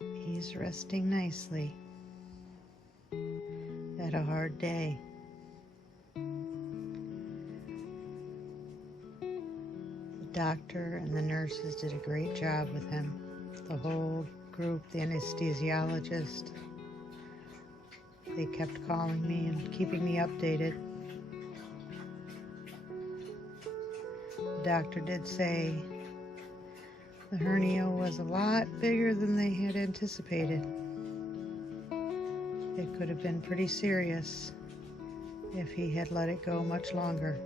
He's resting nicely. Had a hard day. The doctor and the nurses did a great job with him. The whole group, the anesthesiologist, they kept calling me and keeping me updated. The doctor did say the hernia was a lot bigger than they had anticipated. It could have been pretty serious if he had let it go much longer.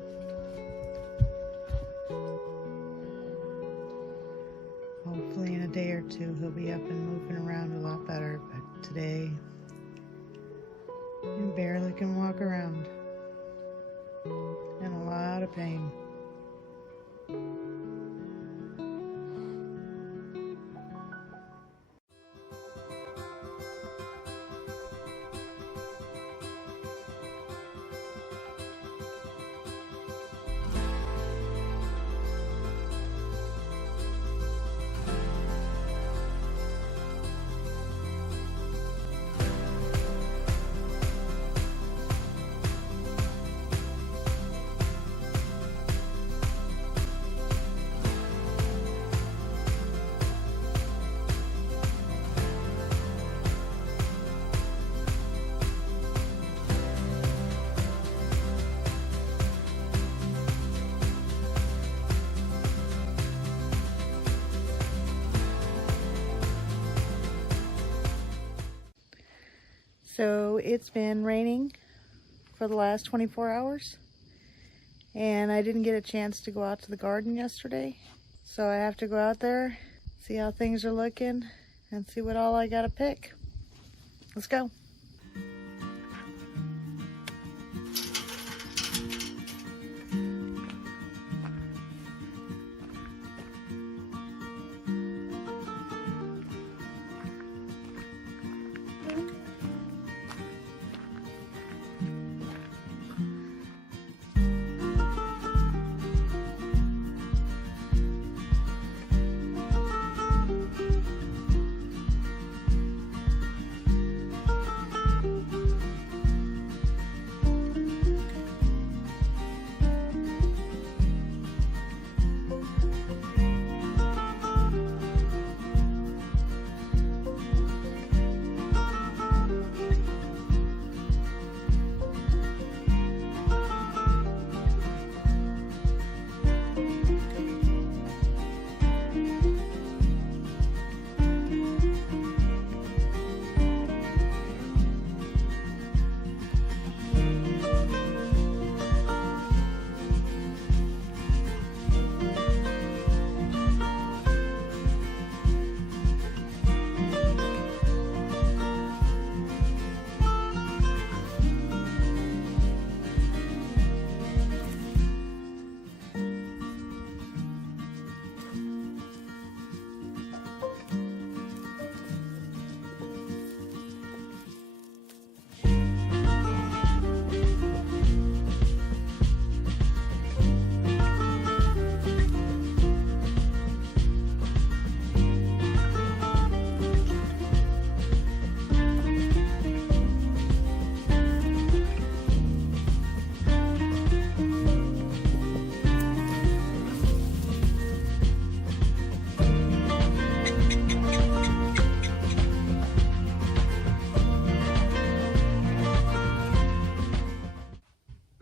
Hopefully in a day or two he'll be up and moving around a lot better, but today he barely can walk around. In a lot of pain. So it's been raining for the last 24 hours and I didn't get a chance to go out to the garden yesterday. So I have to go out there, see how things are looking and see what all I gotta pick. Let's go.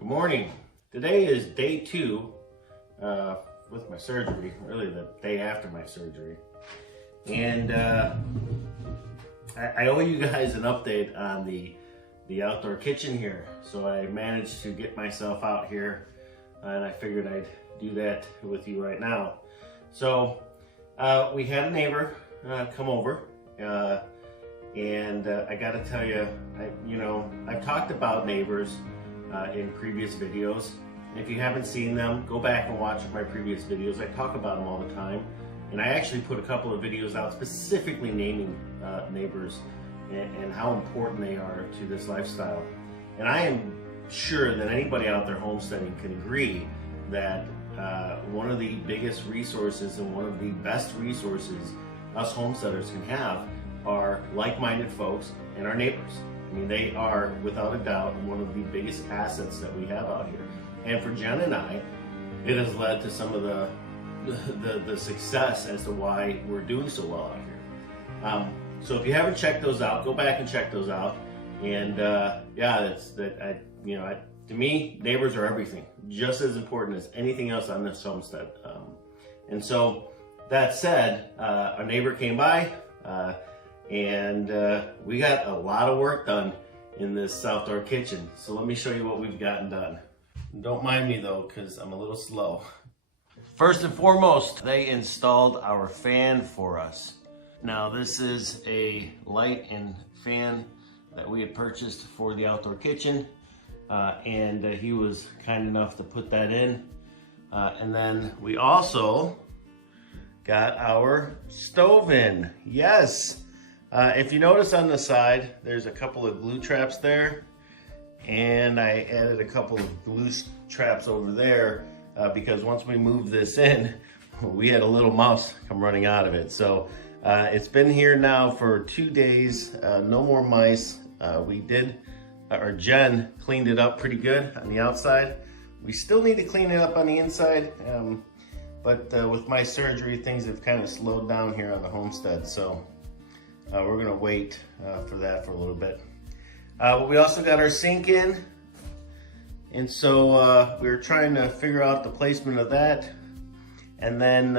Morning. Today is day 2 with my surgery, really the day after my surgery. And I owe you guys an update on the outdoor kitchen here. So I managed to get myself out here and I figured I'd do that with you right now. So we had a neighbor come over and I gotta tell you, I've talked about neighbors in previous videos. If you haven't seen them, go back and watch my previous videos. I talk about them all the time. And I actually put a couple of videos out specifically naming neighbors and how important they are to this lifestyle. And I am sure that anybody out there homesteading can agree that one of the biggest resources and one of the best resources us homesteaders can have are like-minded folks and our neighbors. I mean, they are without a doubt one of the biggest assets that we have out here. And for Jen and I, it has led to some of the success as to why we're doing so well out here. So if you haven't checked those out, go back and check those out. And yeah, to me, neighbors are everything, just as important as anything else on this homestead. And so that said, our neighbor came by and we got a lot of work done in this outdoor kitchen. So let me show you what we've gotten done. Don't mind me though, because I'm a little slow. First and foremost, they installed our fan for us. Now this is a light and fan that we had purchased for the outdoor kitchen. And he was kind enough to put that in. And then we also got our stove in. Yes. If you notice on the side, there's a couple of glue traps there. And I added a couple of glue traps over there because once we moved this in, we had a little mouse come running out of it. So it's been here now for 2 days, no more mice. Jen cleaned it up pretty good on the outside. We still need to clean it up on the inside, but with my surgery, things have kind of slowed down here on the homestead. So we're gonna wait for that for a little bit. We also got our sink in, and so we were trying to figure out the placement of that. And then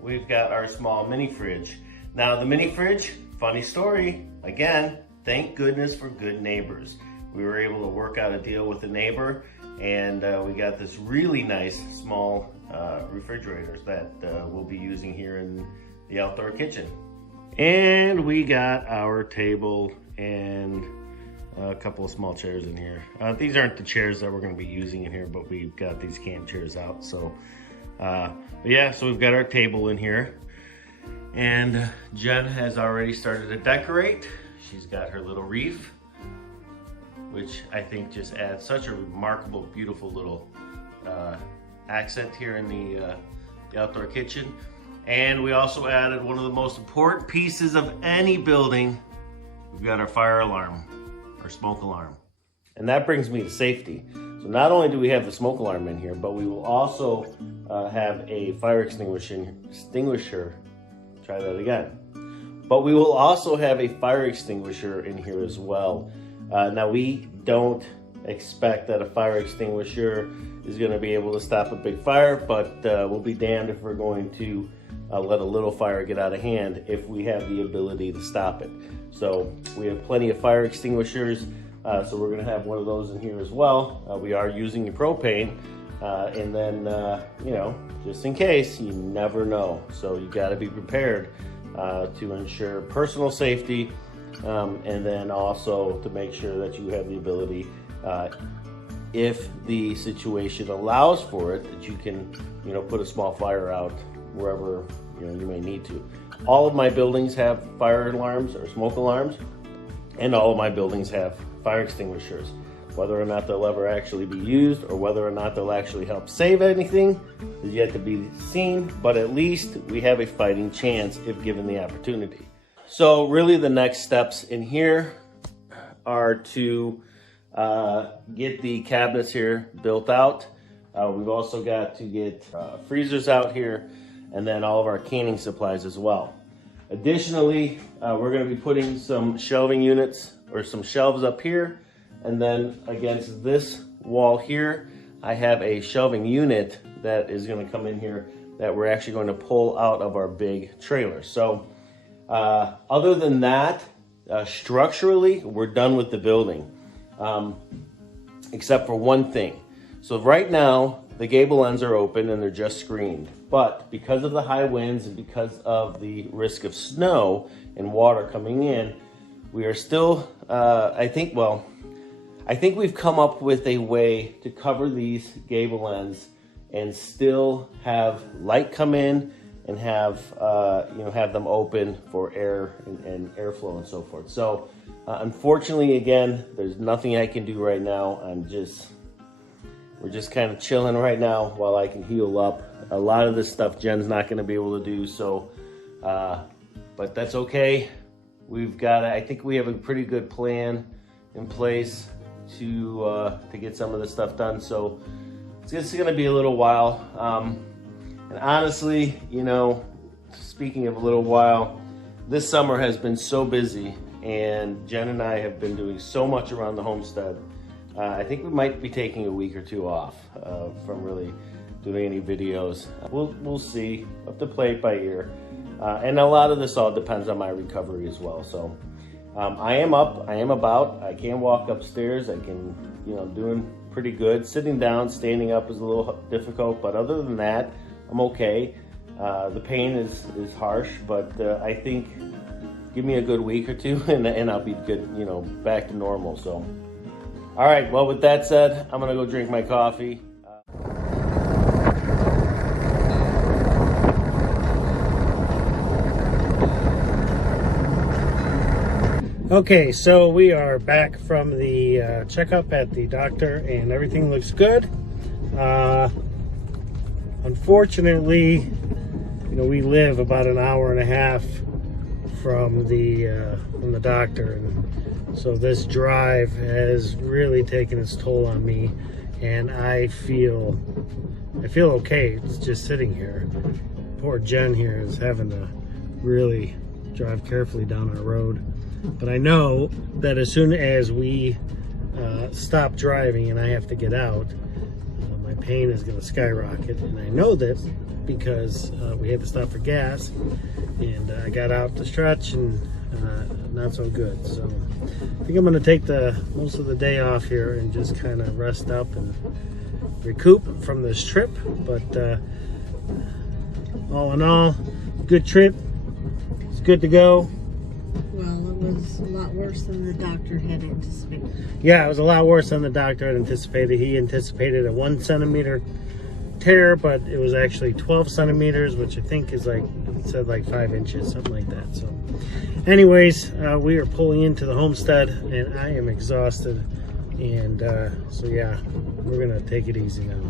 we've got our small mini fridge. Now the mini fridge, funny story, again, thank goodness for good neighbors. We were able to work out a deal with a neighbor, and we got this really nice small refrigerators that we'll be using here in the outdoor kitchen. And we got our table and a couple of small chairs in here. These aren't the chairs that we're going to be using in here, but we've got these camp chairs out. So, but yeah, so we've got our table in here, and Jen has already started to decorate. She's got her little wreath, which I think just adds such a remarkable, beautiful little accent here in the outdoor kitchen. And we also added one of the most important pieces of any building. We've got our fire alarm, our smoke alarm. And that brings me to safety. So not only do we have the smoke alarm in here, but we will also have a fire extinguisher. Try that again. But we will also have a fire extinguisher in here as well. Now we don't expect that a fire extinguisher is going to be able to stop a big fire, but we'll be damned if we're going to let a little fire get out of hand if we have the ability to stop it. So we have plenty of fire extinguishers, so we're going to have one of those in here as well. We are using the propane, and then you know, just in case, you never know. So you got to be prepared to ensure personal safety, and then also to make sure that you have the ability, if the situation allows for it, that you can, you know, put a small fire out wherever, you know, you may need to. All of my buildings have fire alarms or smoke alarms, and all of my buildings have fire extinguishers. Whether or not they'll ever actually be used, or whether or not they'll actually help save anything, is yet to be seen, but at least we have a fighting chance if given the opportunity. So really the next steps in here are to get the cabinets here built out. We've also got to get freezers out here, and then all of our canning supplies as well. Additionally, we're going to be putting some shelving units or some shelves up here, and then against this wall here, I have a shelving unit that is going to come in here that we're actually going to pull out of our big trailer. So other than that, structurally, we're done with the building, except for one thing. So right now, the gable ends are open and they're just screened. But because of the high winds and because of the risk of snow and water coming in, we are still, I think we've come up with a way to cover these gable ends and still have light come in and have have them open for air and airflow and so forth. So unfortunately, again, there's nothing I can do right now. We're just kind of chilling right now while I can heal up. A lot of this stuff Jen's not going to be able to do, so but that's okay. I think we have a pretty good plan in place to get some of this stuff done. So it's going to be a little while. And honestly, you know, speaking of a little while, this summer has been so busy, and Jen and I have been doing so much around the homestead. I think we might be taking a week or two off from really doing any videos. We'll see. We'll have to play it by ear. And a lot of this all depends on my recovery as well. So I am up, I am about, I can walk upstairs. I can, you know, doing pretty good. Sitting down, standing up is a little difficult, but other than that, I'm okay. The pain is harsh, but I think give me a good week or two and I'll be good, you know, back to normal. So, all right, well, with that said, I'm gonna go drink my coffee. Okay, so we are back from the checkup at the doctor, and everything looks good. Unfortunately, you know, we live about an hour and a half from the doctor, and so this drive has really taken its toll on me, and I feel okay. It's just sitting here. Poor Jen here is having to really drive carefully down our road. But I know that as soon as we stop driving and I have to get out, my pain is going to skyrocket. And I know this because we had to stop for gas, and I got out to stretch, and not so good. So I think I'm going to take most of the day off here and just kind of rest up and recoup from this trip. But all in all, good trip. It's good to go. Well, it was a lot worse than the doctor had anticipated. Yeah, it was a lot worse than the doctor had anticipated. He anticipated a 1 centimeter tear, but it was actually 12 centimeters, which I think is like, it said like 5 inches, something like that. So anyways, we are pulling into the homestead, and I am exhausted. And so yeah, we're gonna take it easy now.